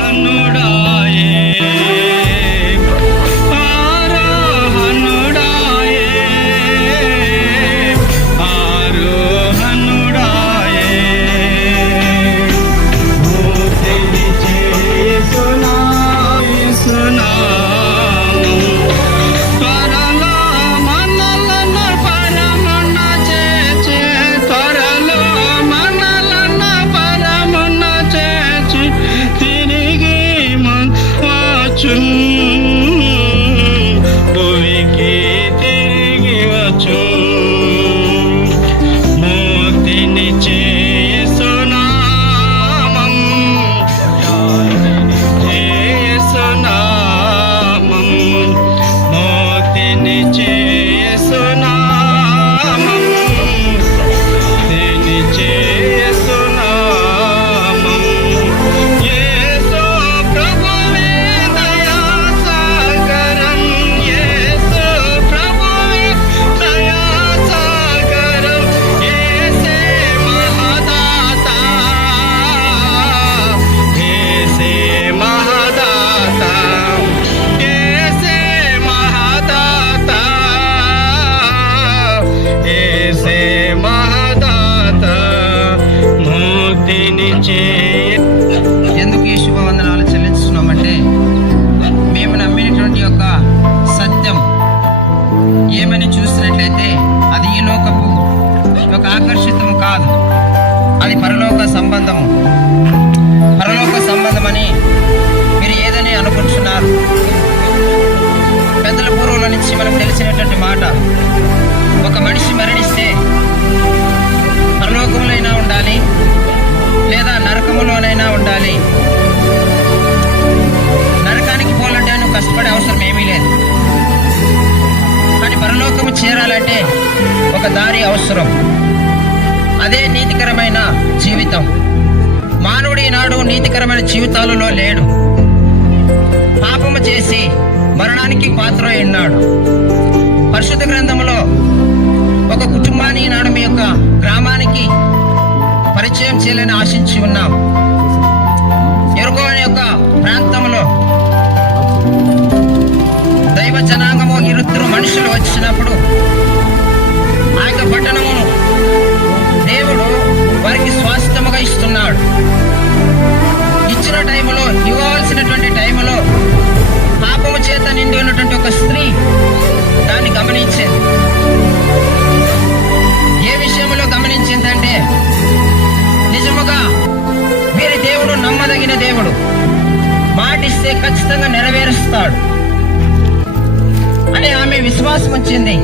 ఆరోహణుడాయే, ఆరోహణుడాయే, ఆరోహణుడాయే. మూర్తిని చేస్తున్నాము, త్వరలో మనలను పరమున చేర్చి, త్వరలో మనలను పరమున చేర్చి తిరిగి వచ్చును, భూమికి తిరిగి వచ్చును. ముక్తిని చేస్తున్నామం, చేస్తున్నామం, ముక్తిని చేస్తున్నామం, ముక్తిని చేస్తున్నామం. యేసు ప్రభువే దయాసాగరం, యేసు ప్రభువే దయాసాగరం, యేసే మహదాత, యేసే మహదాత, యేసే మహదాత, యేసే మహదాత. ముక్తిని ఎందుకు ఈ శుభవందనాలు చెల్లించున్నామంటే మేము నమ్మినటువంటి యొక్క సత్యం ఏమని చూసినట్లయితే అది ఈ లోకపు ఒక ఆకర్షితం కాదు, అది పరలోక సంబంధము. పరలోక సంబంధమని మీరు ఏదని అనుకుంటున్నారు? పెద్దల పూర్వుల నుంచి మనకు తెలిసినటువంటి మాట, ఒక మనిషి మరణిస్తే పరలోకంలోనైనా ఉండాలి లేదా నరకములోనైనా ఉండాలి. నరకానికి పోవాలంటే నువ్వు కష్టపడే అవసరం ఏమీ లేదు, కానీ పరలోకము చేరాలంటే ఒక దారి అవసరం. అదే నీతికరమైన జీవితం. మానవుడు ఈనాడు నీతికరమైన జీవితాలలో లేడు. పాపము చేసి మరణానికి పాత్రై ఉన్నాడు. పరిశుద్ధ గ్రంథంలో ఒక కుటుంబాన్ని ఈనాడు మీ యొక్క గ్రామానికి పరిచయం చేయాలని ఆశించి ఉన్నాం. ఎరుకో యొక్క ప్రాంతంలో దైవ జనాంగము ఇరువురు మనుషులు వచ్చినప్పుడు ఆ యొక్క పట్టణమును దేవుడు వారికి స్వాస్థ్యముగా ఇస్తున్నాడు. ఇచ్చిన టైములో, ఇవ్వవలసినటువంటి టైములో పాపము చేత నిండి ఉన్నటువంటి ఒక స్త్రీ దాన్ని గమనించింది. ఏ విషయంలో గమనించిందంటే, నిజముగా వీరి దేవుడు నమ్మదగిన దేవుడు, మాటిస్తే ఖచ్చితంగా నెరవేరుస్తాడు అని ఆమె విశ్వాసం వచ్చింది.